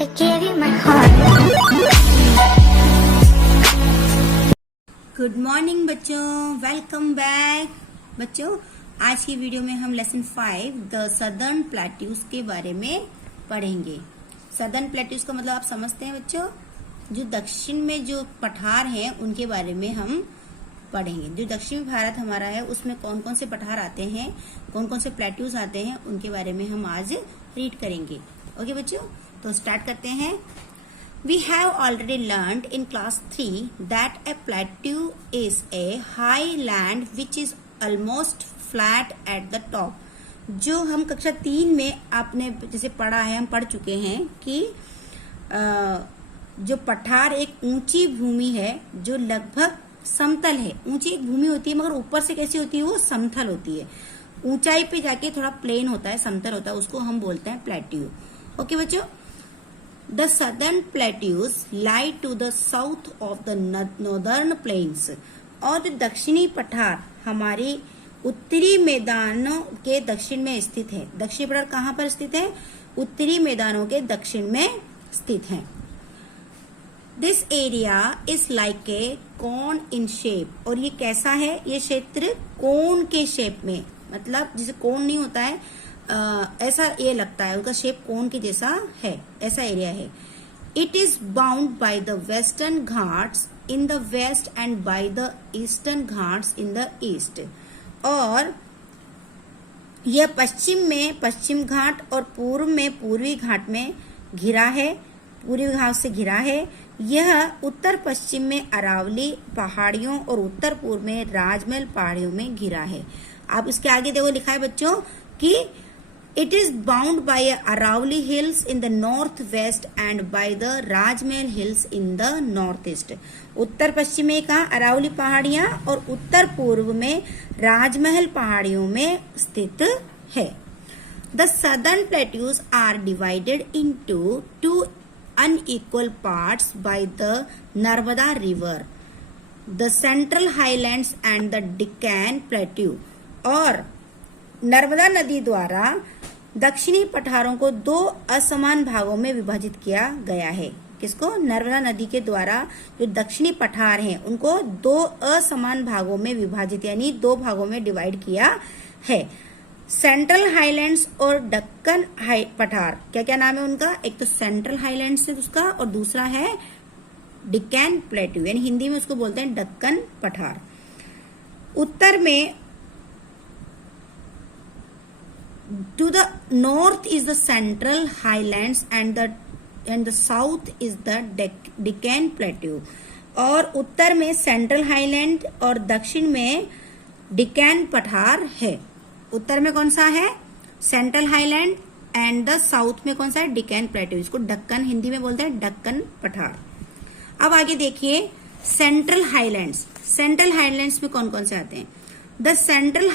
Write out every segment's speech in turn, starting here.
I gave you my heart. Good morning बच्चों, welcome back. बच्चों, आज की वीडियो में हम लेसन 5 द सदर्न प्लेट्यूज के बारे में पढ़ेंगे। सदर्न प्लेट्यूज का मतलब आप समझते हैं बच्चों, जो दक्षिण में जो पठार हैं उनके बारे में हम पढ़ेंगे। जो दक्षिणी भारत हमारा है उसमें कौन कौन से पठार आते हैं, कौन कौन से प्लेट्यूज आते हैं, उनके बारे में हम आज रीड करेंगे। ओके बच्चों, तो स्टार्ट करते हैं। We have already learned in class 3 that a plateau is a high land which is almost flat at the top. जो हम कक्षा 3 में आपने जैसे पढ़ा है, हम पढ़ चुके हैं कि जो पठार एक ऊंची भूमि है जो लगभग समतल है। ऊंची एक भूमि होती है मगर ऊपर से कैसी होती है, वो समतल होती है। ऊंचाई पे जाके थोड़ा प्लेन होता है, समतल होता है, उसको हम बोलते हैं प्लेट्यू। ओके बच्चों, The southern plateaus lie to the south of the northern plains. और जो दक्षिणी पठार हमारे उत्तरी मैदानों के दक्षिण में स्थित है। दक्षिणी पठार कहाँ पर स्थित है? उत्तरी मैदानों के दक्षिण में स्थित है। This area is like a cone in shape. और ये कैसा है? ये क्षेत्र कोन के शेप में, मतलब जिसे कोन नहीं होता है, ऐसा ये लगता है, उसका शेप कोन के जैसा है, ऐसा एरिया है। It is bound by the Western Ghats in the west and by the Eastern Ghats in the east. और यह पश्चिम में पश्चिम घाट और पूर्व में पूर्वी घाट में घिरा है, पूर्वी घाट से घिरा है। यह उत्तर पश्चिम में अरावली पहाड़ियों और उत्तर पूर्व में राजमहल पहाड़ियों में घिरा है। आप इसके आगे देखो लिखा है बच्चों कि It is bound by Aravalli Hills in the northwest and by the Rajmahal Hills in the northeast. उत्तर पश्चिम में कहा अरावली पहाड़ियां और उत्तर पूर्व में राजमहल पहाड़ियों में स्थित है। The southern plateaus are divided into two unequal parts by the Narmada River, the Central Highlands and the Deccan Plateau. और नर्मदा नदी द्वारा दक्षिणी पठारों को दो असमान भागों में विभाजित किया गया है। किसको? नर्मदा नदी के द्वारा जो दक्षिणी पठार हैं उनको दो असमान भागों में विभाजित, यानी दो भागों में डिवाइड किया है। सेंट्रल हाईलैंड्स और दक्कन पठार, क्या क्या नाम है उनका? एक तो सेंट्रल हाईलैंड्स है उसका, और दूसरा है डिक्कन प्लेट्यू, यानी हिंदी में उसको बोलते हैं दक्कन पठार। उत्तर में to the north is the central highlands and the south is the Deccan Plateau. और उत्तर में सेंट्रल हाईलैंड और दक्षिण में डिकैन पठार है। उत्तर में कौन सा है? Central highland, and the south में कौन सा है? डिकैन प्लेट्यू। इसको दक्कन, हिंदी में बोलते हैं दक्कन पठार। अब आगे देखिए सेंट्रल हाईलैंड्स। सेंट्रल हाईलैंड्स में कौन कौन से आते हैं? The central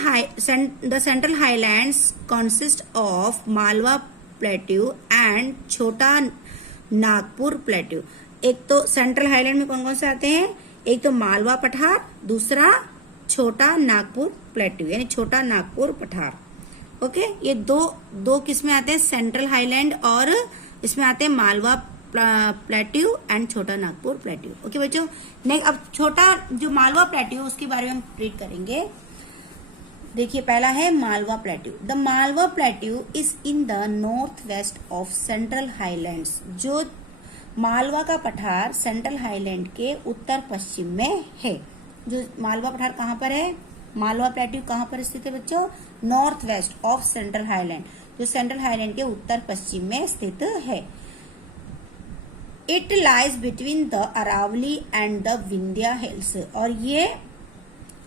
highlands consist of Malwa Plateau and छोटा नागपुर प्लेट्यू। एक तो सेंट्रल हाईलैंड में कौन कौन से आते हैं? एक तो मालवा पठार, दूसरा छोटा नागपुर प्लेट्यू, यानी छोटा नागपुर पठार। ओके, ये दो किस में आते हैं? सेंट्रल हाईलैंड, और इसमें आते हैं मालवा प्लेट्यू एंड छोटा नागपुर प्लेट्यू। ओके बच्चों, नेक्स्ट अब छोटा जो मालवा प्लेट्यू उसके बारे में हम रीड करेंगे। देखिए, पहला है Malwa plateau. The Malwa plateau is in the north west of central highlands. जो मालवा का पठार सेंट्रल हाईलैंड के उत्तर पश्चिम में है। जो मालवा पठार कहाँ पर है? मालवा प्लेट्यू कहाँ पर स्थित है बच्चों? North west of central highland, जो सेंट्रल हाईलैंड के उत्तर पश्चिम में स्थित है। It lies between the Aravalli and the Vindhya hills. और ये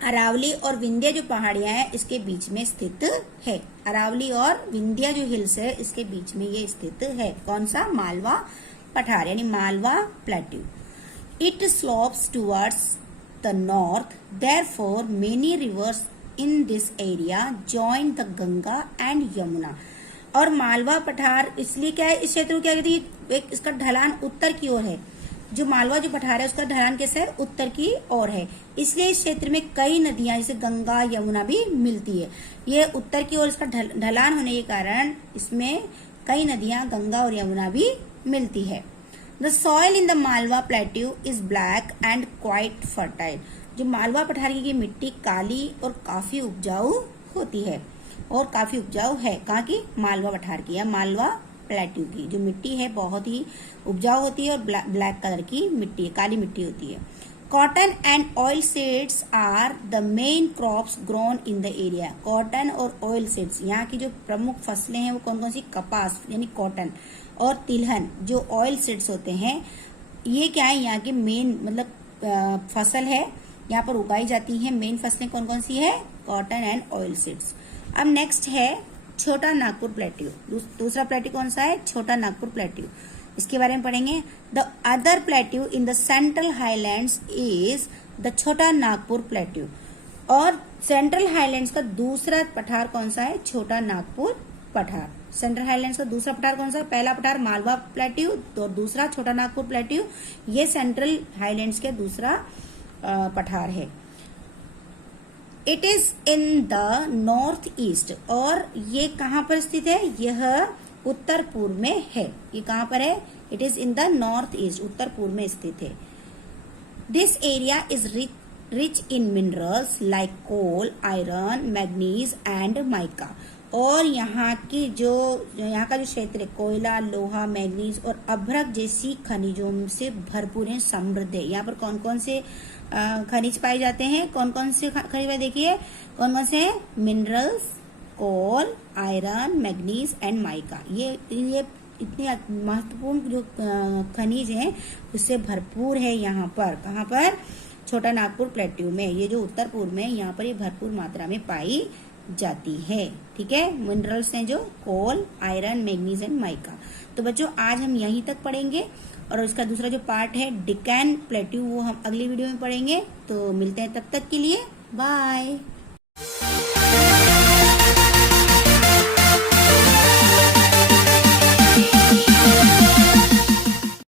अरावली और विंध्या जो पहाड़ियां हैं इसके बीच में स्थित है। अरावली और विंध्या जो हिल्स है इसके बीच में ये स्थित है। कौन सा? मालवा पठार, यानी Malwa plateau. It slopes towards the north, therefore many reverse in this area join the Ganga and Yamuna. और मालवा पठार इसलिए क्या है, इस क्षेत्र को क्या कहते हैं? इसका ढलान उत्तर की ओर है। जो मालवा जो पठार है उसका ढलान कैसे है? उत्तर की ओर है, इसलिए इस क्षेत्र में कई नदियां जैसे गंगा यमुना भी मिलती है। ये उत्तर की ओर इसका ढलान होने के कारण इसमें कई नदियां गंगा और यमुना भी मिलती है। The soil in the Malwa plateau is black and quite fertile. जो मालवा पठार की मिट्टी काली और काफी उपजाऊ होती है, और काफी उपजाऊ है। कहाँ की? मालवा पठार की या मालवा प्लेट्यू की जो मिट्टी है बहुत ही उपजाऊ होती है और ब्लैक कलर की मिट्टी है, काली मिट्टी होती है। Cotton and oil seeds are the main crops grown in the area. Cotton और ऑयल सीड्स यहाँ की जो प्रमुख फसलें हैं वो कौन कौन सी? कपास यानी कॉटन और तिलहन जो ऑयल सीड्स होते हैं, ये क्या है? यहाँ की मेन मतलब फसल है, यहाँ पर उगाई जाती है। मेन फसलें कौन कौन सी है? Cotton and oil seeds. अब नेक्स्ट है छोटा नागपुर प्लेट्यू। दूसरा प्लेट्यू कौन सा है? छोटा नागपुर प्लेट्यू। इसके बारे में पढ़ेंगे। The other plateau in the central highlands is the छोटा नागपुर प्लेट्यू। और सेंट्रल हाईलैंड्स का दूसरा पठार कौन सा है? छोटा नागपुर पठार। सेंट्रल हाईलैंड्स का दूसरा पठार कौन सा है? पहला पठार मालवा प्लेट्यू और दूसरा छोटा नागपुर प्लेट्यू। ये सेंट्रल हाईलैंड्स के दूसरा पठार है। It is in the north east. और ये कहाँ पर स्थित है? यह उत्तर पूर्व में है। ये कहाँ पर है? It is in the north east, उत्तर पूर्व में स्थित है। This area is rich in minerals like coal, iron, manganese and mica. और यहाँ का जो क्षेत्र है कोयला, लोहा, मैग्नीज और अभ्रक जैसी खनिजों से भरपूर है, समृद्ध है। यहाँ पर कौन कौन से खनिज पाए जाते हैं? कौन कौन से खनिज? देखिए कौन कौन से हैं? Minerals, coal, iron, manganese and mica. ये इतने महत्वपूर्ण जो खनिज हैं उससे भरपूर है यहाँ पर। कहाँ पर? छोटा नागपुर प्लेट्यू में। ये जो उत्तर पूर्व में यहाँ पर ये भरपूर मात्रा में पाई जाती है। ठीक है, मिनरल्स हैं जो कोल, आयरन, मैग्नीज एंड माइका। तो बच्चों आज हम यहीं तक पढ़ेंगे और इसका दूसरा जो पार्ट है डेक्कन प्लेट्यू वो हम अगली वीडियो में पढ़ेंगे। तो मिलते हैं, तब तक के लिए बाय।